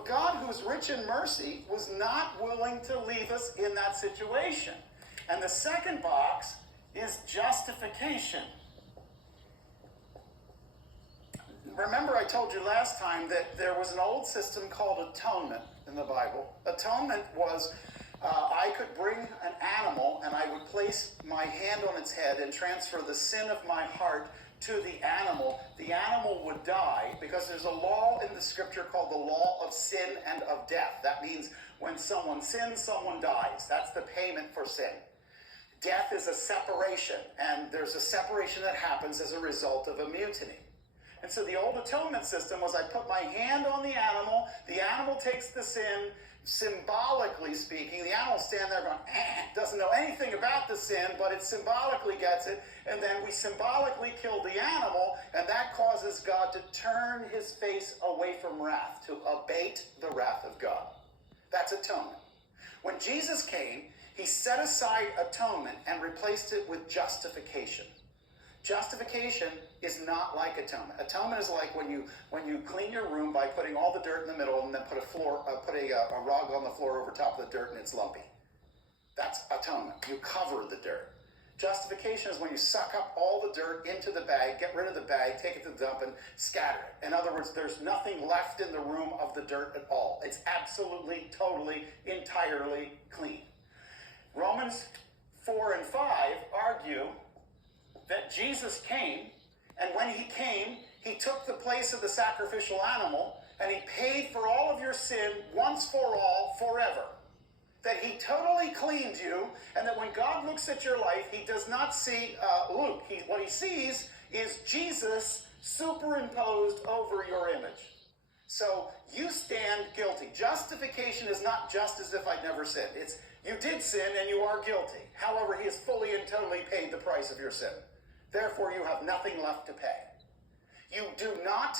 But God, who's rich in mercy, was not willing to leave us in that situation. And the second box is justification. Remember, I told you last time that there was an old system called atonement in the Bible. Atonement was I could bring an animal and I would place my hand on its head and transfer the sin of my heart to the animal. The animal would die because there's a law in the scripture called the law of sin and of death. That means when someone sins, someone dies. That's the payment for sin. Death is a separation, and there's a separation that happens as a result of a mutiny. And so the old atonement system was I put my hand on the animal takes the sin, symbolically speaking. The animal stand there going, doesn't know anything about the sin, but it symbolically gets it, and then we symbolically kill the animal, and that causes God to turn his face away from wrath, to abate the wrath of God. That's atonement. When Jesus came, he set aside atonement and replaced it with justification. Justification is not like atonement. Atonement is like when you clean your room by putting all the dirt in the middle and then put a rug on the floor over top of the dirt and it's lumpy. That's atonement. You cover the dirt. Justification is when you suck up all the dirt into the bag, get rid of the bag, take it to the dump, and scatter it. In other words, there's nothing left in the room of the dirt at all. It's absolutely, totally, entirely clean. Romans 4 and 5 argue that Jesus came, and when he came, he took the place of the sacrificial animal, and he paid for all of your sin once for all, forever. That he totally cleaned you, and that when God looks at your life, he does not see Luke. What he sees is Jesus superimposed over your image. So you stand guilty. Justification is not just as if I'd never sinned. It's you did sin and you are guilty. However, he has fully and totally paid the price of your sin. Therefore, you have nothing left to pay. You do not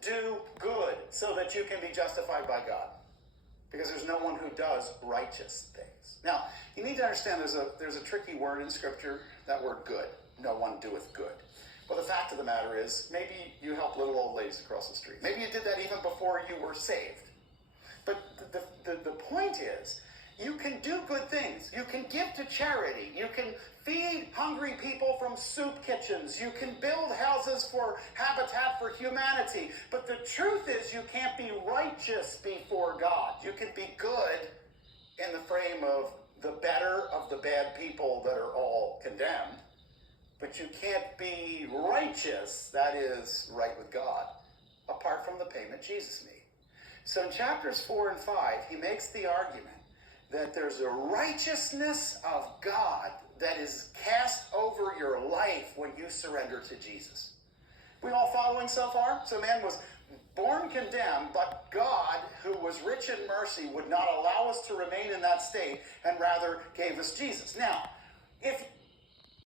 do good so that you can be justified by God. Because there's no one who does righteous things. Now, you need to understand there's a tricky word in Scripture, that word good. No one doeth good. Well, the fact of the matter is, maybe you helped little old ladies across the street. Maybe you did that even before you were saved. But the point is, you can do good things. You can give to charity. You can feed hungry people from soup kitchens. You can build houses for Habitat for Humanity. But the truth is, you can't be righteous before God. You can be good in the frame of the better of the bad people that are all condemned. But you can't be righteous, that is, right with God, apart from the payment Jesus made. So in chapters 4 and 5, he makes the argument that there's a righteousness of God that is cast over your life when you surrender to Jesus. We all following so far? So man was born condemned, but God, who was rich in mercy, would not allow us to remain in that state and rather gave us Jesus. Now, if